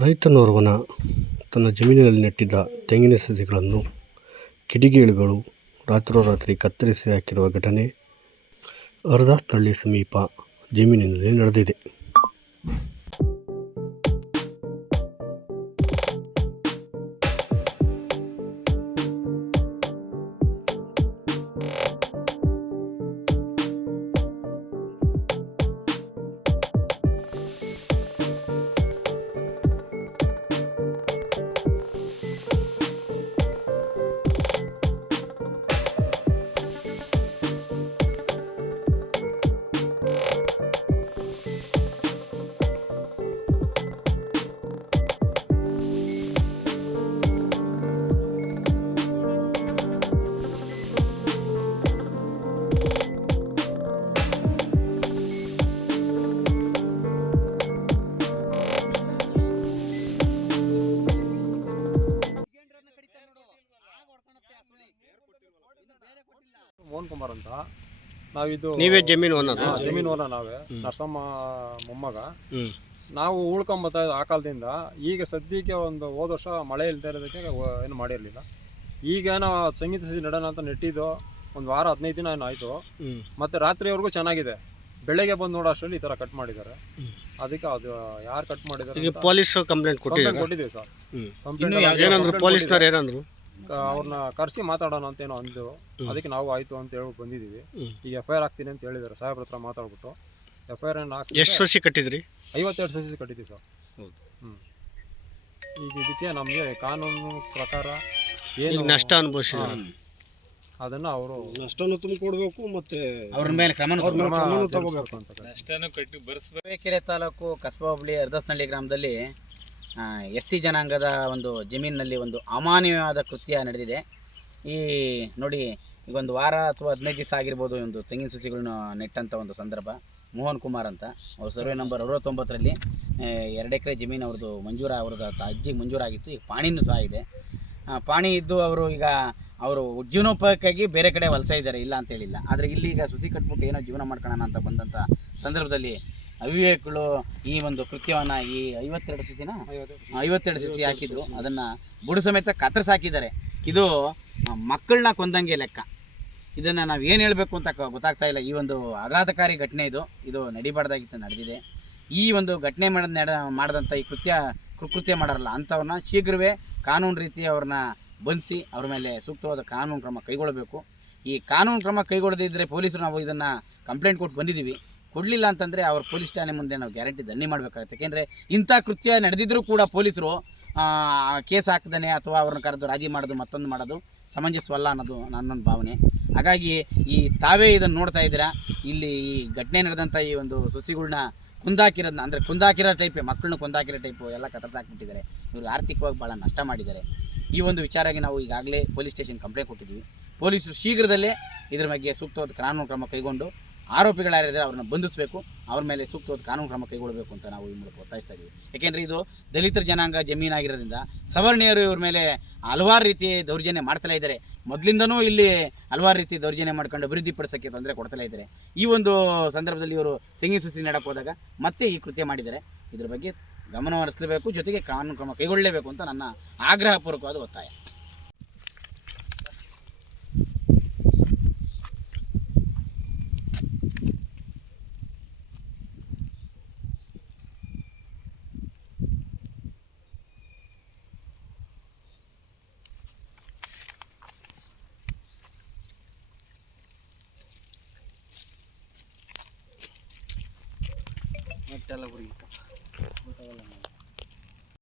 ರೈತನೋರ್ವನ ತನ್ನ ಜಮೀನಿನಲ್ಲಿ ನೆಟ್ಟಿದ್ದ ತೆಂಗಿನ ಸಸಿಗಳನ್ನು ಕಿಡಿಗೇಡಿಗಳು ರಾತ್ರೋರಾತ್ರಿ ಕತ್ತರಿಸಿ ಹಾಕಿರುವ ಘಟನೆ ಅರದಾಸ್ನಹಳ್ಳಿ ಸಮೀಪ ಜಮೀನಿನಲ್ಲಿ ನಡೆದಿದೆ. ಮೋಹನ್ ಕುಮಾರ್ ಅಂತ ನಾವಿದು ನೀವೇ ಜಮೀನು ಓನರ್ ನಾವೇ ನರಸಮ್ಮ ಮೊಮ್ಮಗ. ನಾವು ಉಳ್ಕೊಂಬತ್ತಾ ಇದ್ದ ಆ ಕಾಲದಿಂದ. ಈಗ ಸದ್ಯಕ್ಕೆ ಒಂದು ಹೋದ ವರ್ಷ ಮಳೆ ಇಲ್ಲದೆ ಇರೋದಕ್ಕೆ ಏನು ಮಾಡಿರಲಿಲ್ಲ. ಈಗೇನೋ ಸಂಗೀತ ಸಸಿ ನೆಡೋಣ ಅಂತ ನೆಟ್ಟಿದ್ದು ಒಂದು ವಾರ 15 ದಿನ ಏನೋ ಆಯಿತು. ಮತ್ತು ರಾತ್ರಿವರೆಗೂ ಚೆನ್ನಾಗಿದೆ. ಬೆಳಗ್ಗೆ ಬಂದು ನೋಡೋ ಅಷ್ಟರಲ್ಲಿ ಈ ಥರ ಕಟ್ ಮಾಡಿದ್ದಾರೆ. ಅದಕ್ಕೆ ಅದು ಯಾರು ಕಟ್ ಮಾಡಿದ್ದಾರೆ ಪೊಲೀಸ್ ಕಂಪ್ಲೇಂಟ್ ಕೊಟ್ಟಿದ್ದೀವಿ ಸರ್. ಅವ್ರನ್ನ ಕರೆಸಿ ಮಾತಾಡೋಣ ಅಂತ ಏನೋ ಅಂದು ಅದಕ್ಕೆ ನಾವು ಆಯ್ತು ಅಂತ ಹೇಳಿ ಬಂದಿದ್ದೀವಿ. ಈಗ FIR ಹಾಕ್ತೀನಿ ಅಂತ ಹೇಳಿದ್ದಾರೆ ಸಾಹೇಬ್ರ ಹತ್ರ ಮಾತಾಡ್ಬಿಟ್ಟು. FIR ಹಾಕಿ ಎಷ್ಟು ಸಸಿ ಕಟ್ಟಿದ್ರಿ? 52 ಸಸಿ ಕಟ್ಟಿದ್ದೀವಿ ಸರ್. ಈಗ ಇದಕ್ಕೆ ನಮಗೆ ಕಾನೂನು ಪ್ರಕಾರ ಏನು ನಷ್ಟ ಅನುಭವಿಸಿ ಅದನ್ನು ಅವರು ನಷ್ಟವನ್ನು ತುಂಬಿಕೊಡ್ಬೇಕು ಮತ್ತು ಅವ್ರ ಮೇಲೆ ಕ್ರಮ ತಗೋಬೇಕು ಅಂತ. ತುರುವೇಕೆರೆ ತಾಲೂಕು ಕಸಬಾ ಹೋಬಳಿ ಅರದಾಸ್ನಹಳ್ಳಿ ಗ್ರಾಮದಲ್ಲಿ SC ಜನಾಂಗದ ಒಂದು ಜಮೀನಿನಲ್ಲಿ ಒಂದು ಅಮಾನವೀಯವಾದ ಕೃತ್ಯ ನಡೆದಿದೆ. ಈ ನೋಡಿ, ಈಗ ಒಂದು ವಾರ ಅಥವಾ 15 ದಿವಸ ಆಗಿರ್ಬೋದು. ಒಂದು ತೆಂಗಿನ ಸಸಿಗಳನ್ನ ನೆಟ್ಟಂಥ ಒಂದು ಸಂದರ್ಭ. ಮೋಹನ್ ಕುಮಾರ್ ಅಂತ ಅವ್ರ ಸರ್ವೆ ನಂಬರ್ 69ರಲ್ಲಿ 2 ಎಕರೆ ಜಮೀನು ಅವ್ರದ್ದು ಅವ್ರದ್ದು ಅಜ್ಜಿಗೆ ಮಂಜೂರಾಗಿತ್ತು. ಈಗ ಪಾಣಿನೂ ಸಹ ಇದೆ. ಪಾಣಿ ಇದ್ದು ಅವರು ಜೀವನೋಪಾಯಕ್ಕಾಗಿ ಬೇರೆ ಕಡೆ ವಲಸೆ ಇದ್ದಾರೆ, ಇಲ್ಲ ಅಂತ ಹೇಳಿಲ್ಲ. ಆದರೆ ಇಲ್ಲಿ ಈಗ ಸುಸಿ ಕಟ್ಬಿಟ್ಟು ಏನೋ ಜೀವನ ಮಾಡ್ಕೊಳ್ಳೋಣ ಅಂತ ಬಂದಂಥ ಸಂದರ್ಭದಲ್ಲಿ ಅವಿವೇಕಗಳು ಈ ಒಂದು ಕೃತ್ಯವನ್ನು ಈ 52 ಸಸಿ ಹಾಕಿದ್ರು. ಅದನ್ನು ಬುಡು ಸಮೇತ ಕತ್ತರಿಸಿ ಹಾಕಿದ್ದಾರೆ. ಇದು ಮಕ್ಕಳನ್ನ ಕೊಂದಂಗೆ ಲೆಕ್ಕ. ಇದನ್ನು ನಾವು ಏನು ಹೇಳಬೇಕು ಅಂತ ಗೊತ್ತಾಗ್ತಾ ಇಲ್ಲ. ಈ ಒಂದು ಆಘಾತಕಾರಿ ಘಟನೆ ಇದು ನಡಿಬಾರ್ದಾಗಿತ್ತು, ನಡೆದಿದೆ. ಈ ಒಂದು ಘಟನೆ ಮಾಡಿದಂಥ ಈ ಕೃತ್ಯ ಮಾಡಾರಲ್ಲ ಅಂಥವ್ರನ್ನ ಶೀಘ್ರವೇ ಕಾನೂನು ರೀತಿ ಅವ್ರನ್ನ ಬಂಧಿಸಿ ಅವ್ರ ಮೇಲೆ ಸೂಕ್ತವಾದ ಕಾನೂನು ಕ್ರಮ ಕೈಗೊಳ್ಳಬೇಕು. ಈ ಕಾನೂನು ಕ್ರಮ ಕೈಗೊಳ್ಳದಿದ್ದರೆ ಪೊಲೀಸರು ನಾವು ಇದನ್ನು ಕಂಪ್ಲೇಂಟ್ ಕೊಟ್ಟು ಬಂದಿದ್ದೀವಿ. ಕೊಡಲಿಲ್ಲ ಅಂತಂದರೆ ಅವ್ರ ಪೊಲೀಸ್ ಠಾಣೆ ಮುಂದೆ ನಾವು ಗ್ಯಾರಂಟಿ ದಂಡಿ ಮಾಡಬೇಕಾಗುತ್ತೆ. ಯಾಕೆಂದರೆ ಇಂಥ ಕೃತ್ಯ ನಡೆದಿದ್ದರೂ ಕೂಡ ಪೊಲೀಸರು ಕೇಸ್ ಹಾಕ್ದೇ ಅಥವಾ ಅವ್ರನ್ನ ಕರೆದು ರಾಜಿ ಮಾಡೋದು ಮತ್ತೊಂದು ಮಾಡೋದು ಸಮಂಜಸವಲ್ಲ ಅನ್ನೋದು ನನ್ನೊಂದು ಭಾವನೆ. ಹಾಗಾಗಿ ತಾವೇ ಇದನ್ನು ನೋಡ್ತಾ ಇದ್ದೀರಾ. ಇಲ್ಲಿ ಈ ಘಟನೆ ನಡೆದಂಥ ಈ ಒಂದು ಸಸಿಗಳನ್ನ ಕುಂದಾಕಿರೋದನ್ನ, ಅಂದರೆ ಕುಂದಾಕಿರೋ ಟೈಪೇ, ಮಕ್ಕಳನ್ನ ಕುಂದಾಕಿರೋ ಟೈಪು ಎಲ್ಲ ಕತ್ತರಿಸಾಕ್ಬಿಟ್ಟಿದ್ದಾರೆ. ಇವ್ರಿಗೆ ಆರ್ಥಿಕವಾಗಿ ಭಾಳ ನಷ್ಟ ಮಾಡಿದ್ದಾರೆ. ಈ ಒಂದು ವಿಚಾರವಾಗಿ ನಾವು ಈಗಾಗಲೇ ಪೊಲೀಸ್ ಸ್ಟೇಷನ್ ಕಂಪ್ಲೇಂಟ್ ಕೊಟ್ಟಿದ್ದೀವಿ. ಪೊಲೀಸರು ಶೀಘ್ರದಲ್ಲೇ ಇದರ ಬಗ್ಗೆ ಸೂಕ್ತವಾದ ಕಾನೂನು ಕ್ರಮ ಕೈಗೊಂಡು ಆರೋಪಿಗಳಾರಿದ್ದಾರೆ ಅವ್ರನ್ನ ಬಂಧಿಸಬೇಕು, ಅವ್ರ ಮೇಲೆ ಸೂಕ್ತವಾದ ಕಾನೂನು ಕ್ರಮ ಕೈಗೊಳ್ಳಬೇಕು ಅಂತ ನಾವು ಈ ಮೂಲಕ ಒತ್ತಾಯಿಸ್ತಾ ಇದ್ದೀವಿ. ಯಾಕೆಂದರೆ ಇದು ದಲಿತರ ಜನಾಂಗ ಜಮೀನಾಗಿರೋದ್ರಿಂದ ಸವರ್ಣೀಯರು ಇವ್ರ ಮೇಲೆ ಹಲವಾರು ರೀತಿ ದೌರ್ಜನ್ಯ ಮಾಡ್ತಲೇ ಇದ್ದಾರೆ. ಮೊದಲಿಂದನೂ ಇಲ್ಲಿ ಹಲವಾರು ರೀತಿ ದೌರ್ಜನ್ಯ ಮಾಡ್ಕೊಂಡು ಅಭಿವೃದ್ಧಿ ಪಡಿಸೋಕ್ಕೆ ತೊಂದರೆ ಕೊಡ್ತಲೇ ಇದ್ದಾರೆ. ಈ ಒಂದು ಸಂದರ್ಭದಲ್ಲಿ ಇವರು ತೆಂಗಿನ ಸಸಿ ನೆಡಕ್ಕೆ ಹೋದಾಗ ಮತ್ತೆ ಈ ಕೃತ್ಯ ಮಾಡಿದ್ದಾರೆ. ಇದ್ರ ಬಗ್ಗೆ ಗಮನ ಹರಿಸಲೇಬೇಕು, ಜೊತೆಗೆ ಕಾನೂನು ಕ್ರಮ ಕೈಗೊಳ್ಳಲೇಬೇಕು ಅಂತ ನನ್ನ ಆಗ್ರಹಪೂರ್ವಕವಾದ ಒತ್ತಾಯ. ನೆಟ್ಟೆಲ್ಲ